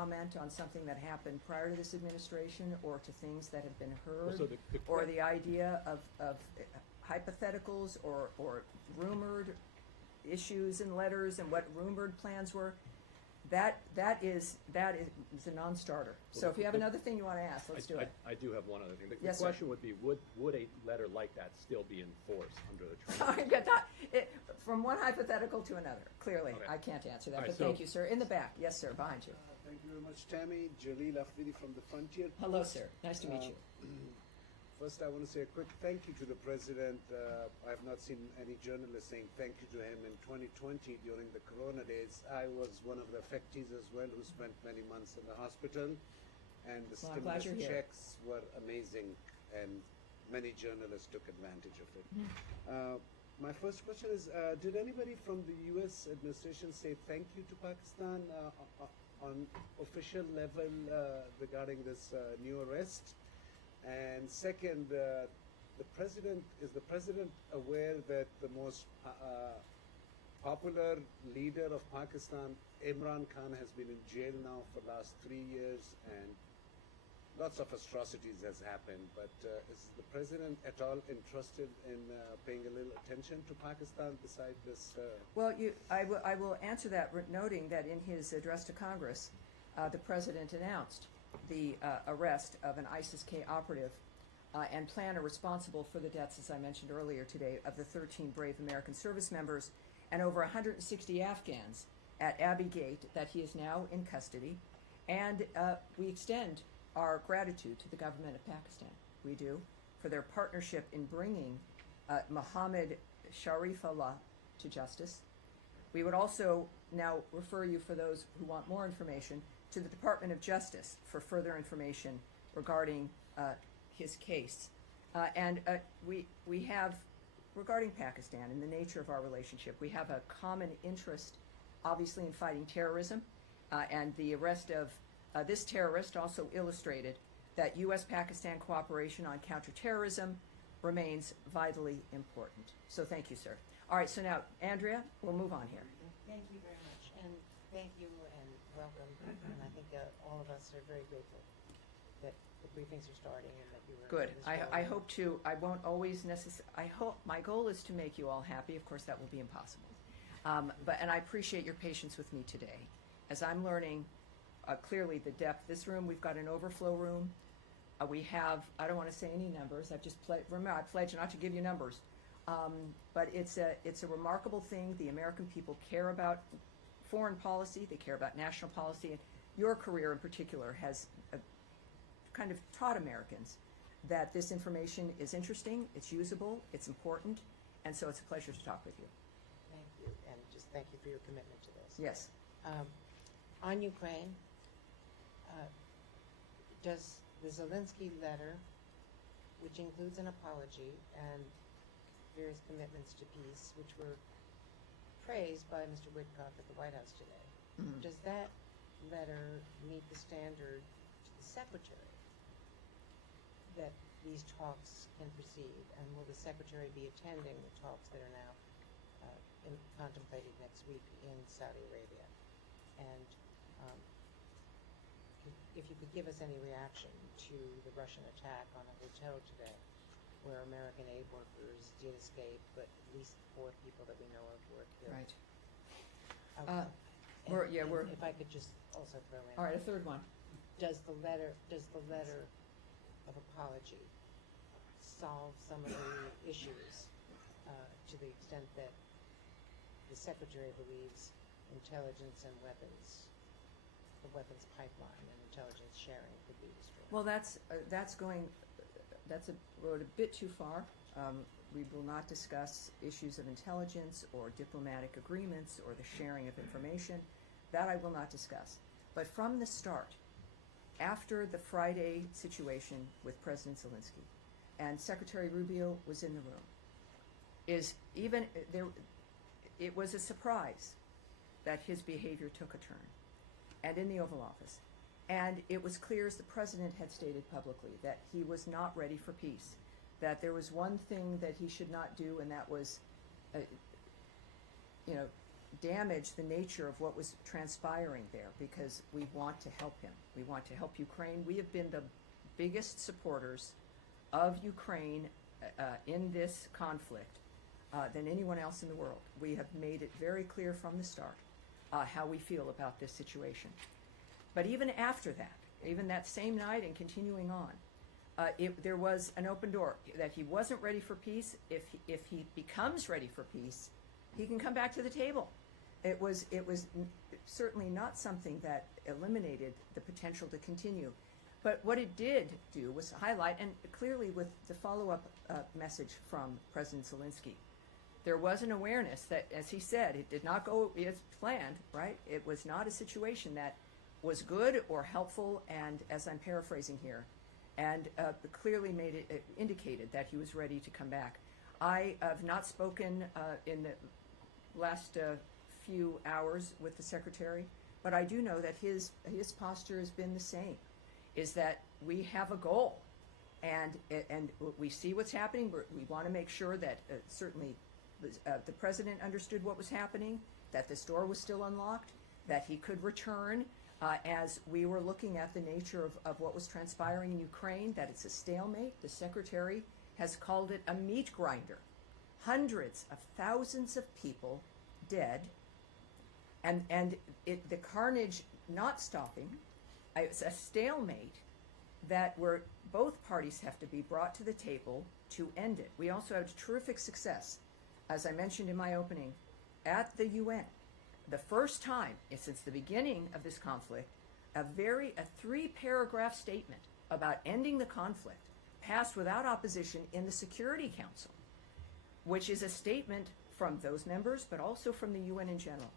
comment on something that happened prior to this administration or to things that have been heard, Well, so or the idea of hypotheticals or rumored issues and letters and what rumored plans were? That is a non-starter. So if you have another thing you want to ask, let's do it. I do have one other thing. The Yes, sir. question would be, would a letter like that still be enforced under the terms? I get that. From one hypothetical to another. Clearly, Okay. I can't answer that, All right, but so- thank you, sir. In the back. Yes, sir, behind you. Thank you very much, Tammy. Jaleel Afidi from the Frontier. Hello, sir. Nice to meet you. First, I want to say a quick thank you to the president. I have not seen any journalist saying thank you to him in 2020 during the corona days. I was one of the affectees as well who spent many months in the hospital, and the Well, I'm glad stimulus you're here. checks were amazing, and many journalists took advantage of it. My first question is, did anybody from the U.S. administration say thank you to Pakistan on official level regarding this new arrest? And second, is the president aware that the most popular leader of Pakistan, Imran Khan, has been in jail now for the last 3 years, and lots of atrocities has happened, but is the president at all interested in paying a little attention to Pakistan beside this? Well, I will answer that, noting that in his address to Congress, the president announced the arrest of an ISIS-K operative and planner responsible for the deaths, as I mentioned earlier today, of the 13 brave American service members and over 160 Afghans at Abbey Gate, that he is now in custody. And we extend our gratitude to the government of Pakistan. We do, for their partnership in bringing Mohammed Sharifullah to justice. We would also now refer you, for those who want more information, to the Department of Justice for further information regarding his case. And we have, regarding Pakistan and the nature of our relationship, we have a common interest, obviously, in fighting terrorism. And the arrest of this terrorist also illustrated that U.S.-Pakistan cooperation on counterterrorism remains vitally important. So thank you, sir. All right, so now, Andrea, we'll move on here. Thank you very much, and thank you and welcome. And I think all of us are very grateful that the briefings are starting and that you were Good. this I morning. hope to. I won't always I hope my goal is to make you all happy. Of course, that will be impossible. And I appreciate your patience with me today, as I'm learning clearly the depth. This room, we've got an overflow room. We have. I don't want to say any numbers. I've just remember, I pledge not to give you numbers. But it's a remarkable thing. The American people care about foreign policy. They care about national policy. And your career in particular has kind of taught Americans that this information is interesting, it's usable, it's important, and so it's a pleasure to talk with you. Thank you, and just thank you for your commitment to this. Yes. On Ukraine, does the Zelensky letter, which includes an apology and various commitments to peace, which were praised by Mr. Witkoff at the White House today, does that letter meet the standard to the Secretary that these talks can proceed? And will the Secretary be attending the talks that are now contemplated next week in Saudi Arabia? And if you could give us any reaction to the Russian attack on a hotel today, where American aid workers did escape, but at least 4 people that we know of were killed. Right. And if I could just also throw in. All right, a third one. Does the letter of apology solve some of the issues to the extent that the Secretary believes intelligence and the weapons pipeline and intelligence sharing could be destroyed? Well, that's a road a bit too far. We will not discuss issues of intelligence or diplomatic agreements or the sharing of information. That I will not discuss. But from the start, after the Friday situation with President Zelensky, and Secretary Rubio was in the room, it was a surprise that his behavior took a turn, and in the Oval Office. And it was clear, as the president had stated publicly, that he was not ready for peace, that there was one thing that he should not do, and that was, damage the nature of what was transpiring there, because we want to help him. We want to help Ukraine. We have been the biggest supporters of Ukraine in this conflict than anyone else in the world. We have made it very clear from the start how we feel about this situation. But even after that, even that same night and continuing on, there was an open door that he wasn't ready for peace. If he becomes ready for peace, he can come back to the table. It was certainly not something that eliminated the potential to continue. But what it did do was highlight, and clearly with the follow-up message from President Zelensky, there was an awareness that, as he said, it did not go as planned, right? It was not a situation that was good or helpful, and as I'm paraphrasing here, and clearly indicated that he was ready to come back. I have not spoken in the last few hours with the Secretary, but I do know that his posture has been the same, is that we have a goal, and we see what's happening. We want to make sure that certainly the President understood what was happening, that this door was still unlocked, that he could return, as we were looking at the nature of what was transpiring in Ukraine, that it's a stalemate. The Secretary has called it a meat grinder. Hundreds of thousands of people dead, and the carnage not stopping. It's a stalemate that where both parties have to be brought to the table to end it. We also had terrific success, as I mentioned in my opening, at the UN. The first time since the beginning of this conflict, a 3-paragraph statement about ending the conflict passed without opposition in the Security Council, which is a statement from those members, but also from the UN in general.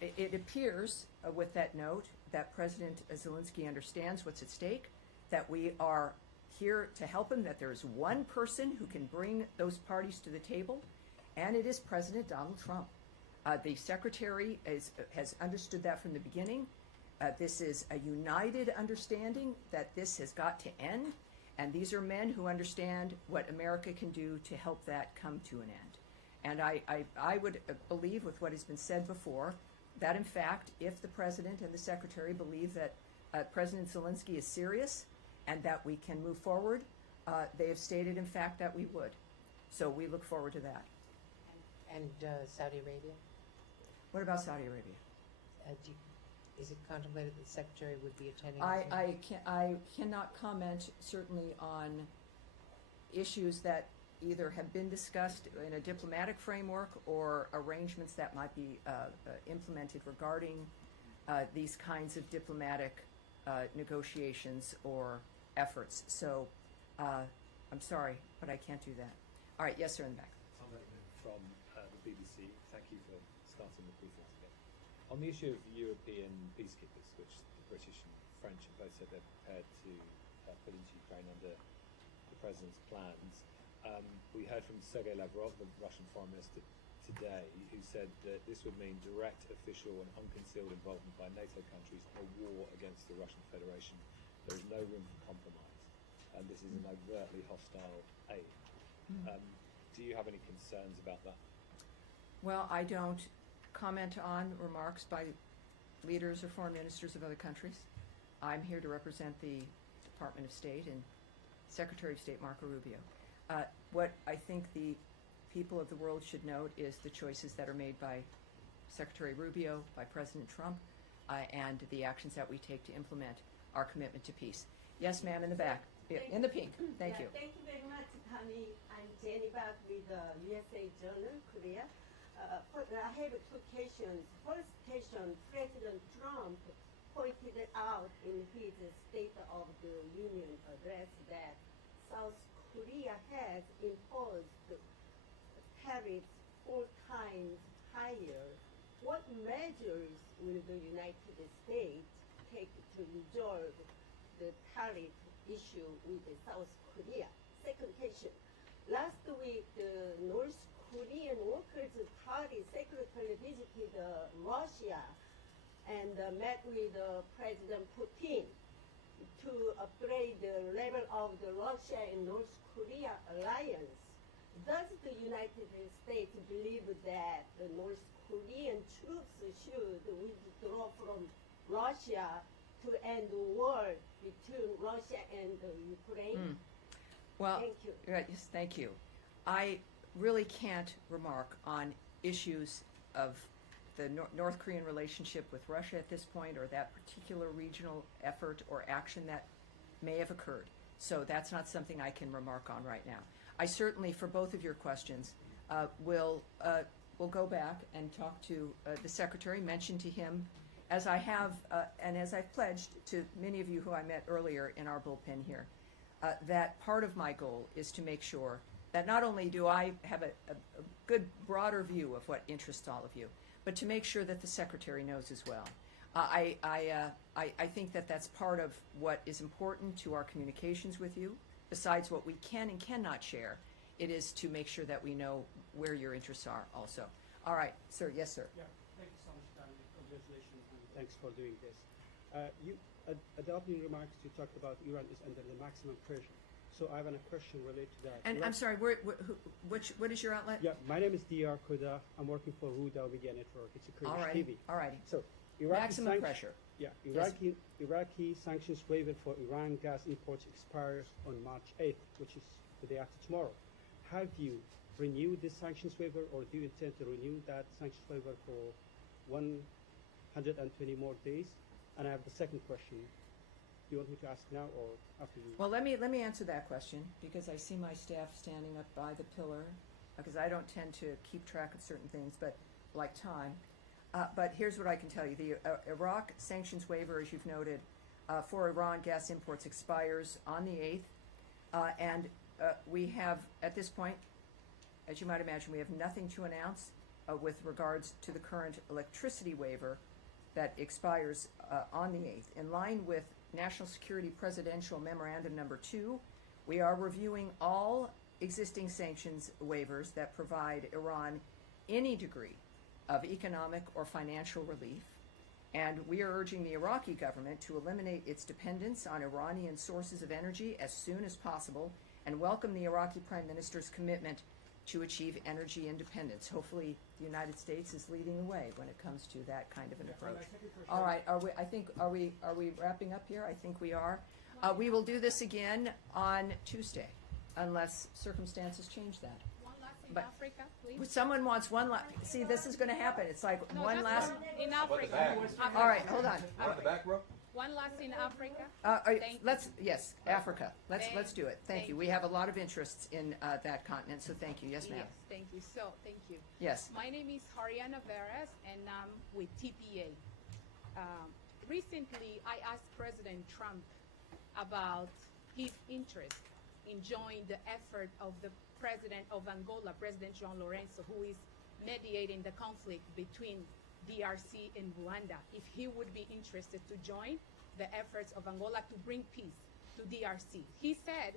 It appears with that note that President Zelensky understands what's at stake, that we are here to help him, that there is one person who can bring those parties to the table, and it is President Donald Trump. The Secretary has understood that from the beginning. This is a united understanding that this has got to end, and these are men who understand what America can do to help that come to an end. And I would believe, with what has been said before, that in fact, if the President and the Secretary believe that President Zelensky is serious and that we can move forward, they have stated in fact that we would. So we look forward to that. And Saudi Arabia? What about Saudi Arabia? Is it contemplated that the Secretary would be attending? I cannot comment certainly on issues that either have been discussed in a diplomatic framework or arrangements that might be implemented regarding these kinds of diplomatic negotiations or efforts. So I'm sorry, but I can't do that. All right, yes, sir, in the back. From the BBC. Thank you for starting the briefing today. On the issue of European peacekeepers, which the British and French have both said they're prepared to put into Ukraine under the President's plans, we heard from Sergei Lavrov, the Russian Foreign Minister, today, who said that this would mean direct, official and unconcealed involvement by NATO countries in a war against the Russian Federation. There is no room for compromise, and this is an overtly hostile aid. Do you have any concerns about that? Well, I don't comment on remarks by leaders or foreign ministers of other countries. I'm here to represent the Department of State and Secretary of State Marco Rubio. What I think the people of the world should note is the choices that are made by Secretary Rubio, by President Trump, and the actions that we take to implement our commitment to peace. Yes, ma'am, in the back. In the pink. Thank you. Thank you very much, Tammy. I'm Jenny Back with the USA Journal, Korea. I have two questions. First question, President Trump pointed out in his State of the Union address that South Korea has imposed tariffs 4 times higher. What measures will the United States take to resolve the tariff issue with South Korea? Second question. Last week, the North Korean Workers' Party secretary visited Russia and met with President Putin to upgrade the level of the Russia and North Korea alliance. Does the United States believe that the North Korean troops should withdraw from Russia to end the war between Russia and Ukraine? Well, Thank you. yes, thank you. I really can't remark on issues of the North Korean relationship with Russia at this point, or that particular regional effort or action that may have occurred. So that's not something I can remark on right now. I certainly, for both of your questions, will go back and talk to the Secretary, mention to him, as I have and as I've pledged to many of you who I met earlier in our bullpen here, that part of my goal is to make sure that not only do I have a good broader view of what interests all of you, but to make sure that the Secretary knows as well. I think that that's part of what is important to our communications with you, besides what we can and cannot share. It is to make sure that we know where your interests are also. All right, sir. Yes, sir. Yeah, thank you so much, Tammy. Congratulations and thanks for doing this. At the opening remarks, you talked about Iran is under the maximum pressure. So I have a question related to that. And I'm sorry, what is your outlet? Yeah, my name is D.R. Kuda. I'm working for Huda Media Network. It's a Kurdish TV. All righty. So Iraqi Maximum pressure. Yeah, Yes. Iraqi sanctions waiver for Iran gas imports expires on March 8th, which is the day after tomorrow. Have you renewed this sanctions waiver, or do you intend to renew that sanctions waiver for 120 more days? And I have the second question. Do you want me to ask now or after you? Well, let me answer that question, because I see my staff standing up by the pillar, because I don't tend to keep track of certain things, but like time. But here's what I can tell you. The Iraq sanctions waiver, as you've noted, for Iran gas imports expires on the 8th. And we have, at this point, as you might imagine, we have nothing to announce with regards to the current electricity waiver that expires on the 8th. In line with National Security Presidential Memorandum Number 2, we are reviewing all existing sanctions waivers that provide Iran any degree of economic or financial relief, and we are urging the Iraqi government to eliminate its dependence on Iranian sources of energy as soon as possible, and welcome the Iraqi Prime Minister's commitment to achieve energy independence. Hopefully, the United States is leading the way when it comes to that kind of an approach. All right, are we wrapping up here? I think we are. We will do this again on Tuesday, unless circumstances change that. One last in But- Africa, please. Someone wants one last. See, this is going to happen. It's like No, one just last. one in Africa. All right, hold on. One in the back row? One last in Africa. Thank Let's yes, Africa. Let's do it. Thank Thank you. We have a lot of interests in that continent, so thank you. Yes, ma'am. Yes, thank you. So, thank you. Yes. My name is Hariana Veras, and I'm with TPA. Recently, I asked President Trump about his interest in joining the effort of the president of Angola, President João Lourenço, who is mediating the conflict between DRC and Rwanda, if he would be interested to join the efforts of Angola to bring peace to DRC. He said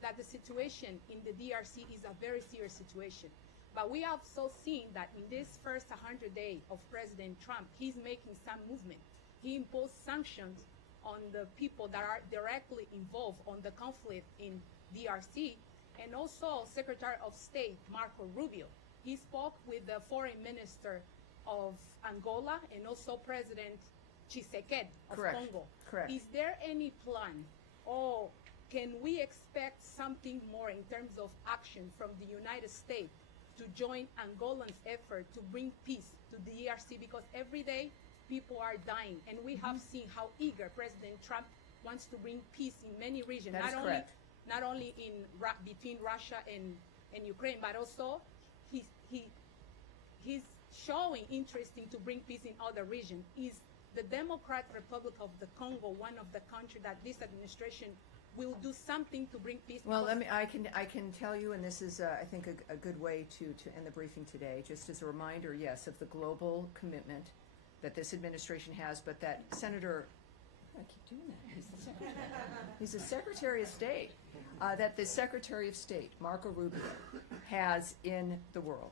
that the situation in the DRC is a very serious situation. But we have also seen that in this first 100 days of President Trump, he's making some movement. He imposed sanctions on the people that are directly involved on the conflict in DRC, and also Secretary of State Marco Rubio. He spoke with the Foreign Minister of Angola and also President Tshisekedi of Correct. Congo. Correct. Is there any plan, or can we expect something more in terms of action from the United States to join Angolans' effort to bring peace to the DRC? Because every day people are dying, and we have seen how eager President Trump wants to bring peace in many regions. That is correct. Not only in between Russia and Ukraine, but also he's showing interest in to bring peace in other regions. Is the Democratic Republic of the Congo one of the countries that this administration will do something to bring peace? Well, Because I can tell you, and this is I think a good way to end the briefing today. Just as a reminder, yes, of the global commitment that this administration has, but that Senator. I keep doing that. He's the Secretary of State. That the Secretary of State, Marco Rubio, has in the world.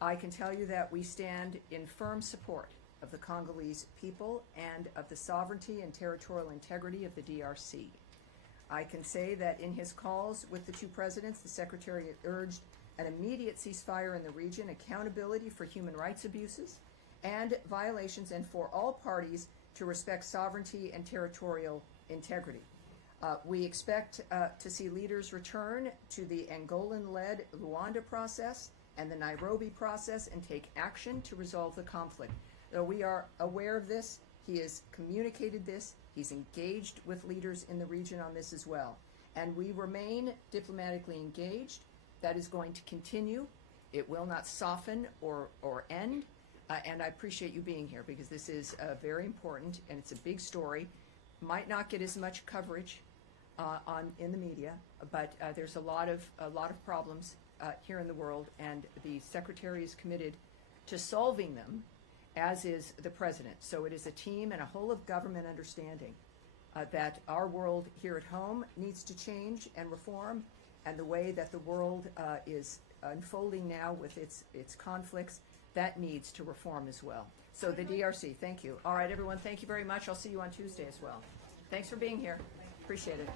I can tell you that we stand in firm support of the Congolese people and of the sovereignty and territorial integrity of the DRC. I can say that in his calls with the two presidents, the Secretary urged an immediate ceasefire in the region, accountability for human rights abuses and violations, and for all parties to respect sovereignty and territorial integrity. We expect to see leaders return to the Angolan-led Luanda process and the Nairobi process and take action to resolve the conflict. Though we are aware of this, he has communicated this, he's engaged with leaders in the region on this as well. And we remain diplomatically engaged. That is going to continue. It will not soften or end. And I appreciate you being here because this is very important and it's a big story. Might not get as much coverage in the media, but there's a lot of problems here in the world, and the Secretary is committed to solving them, as is the President. So it is a team and a whole of government understanding that our world here at home needs to change and reform, and the way that the world is unfolding now with its conflicts, that needs to reform as well. So the DRC, thank you. All right, everyone, thank you very much. I'll see you on Tuesday as well. Thanks for being here. Appreciate it.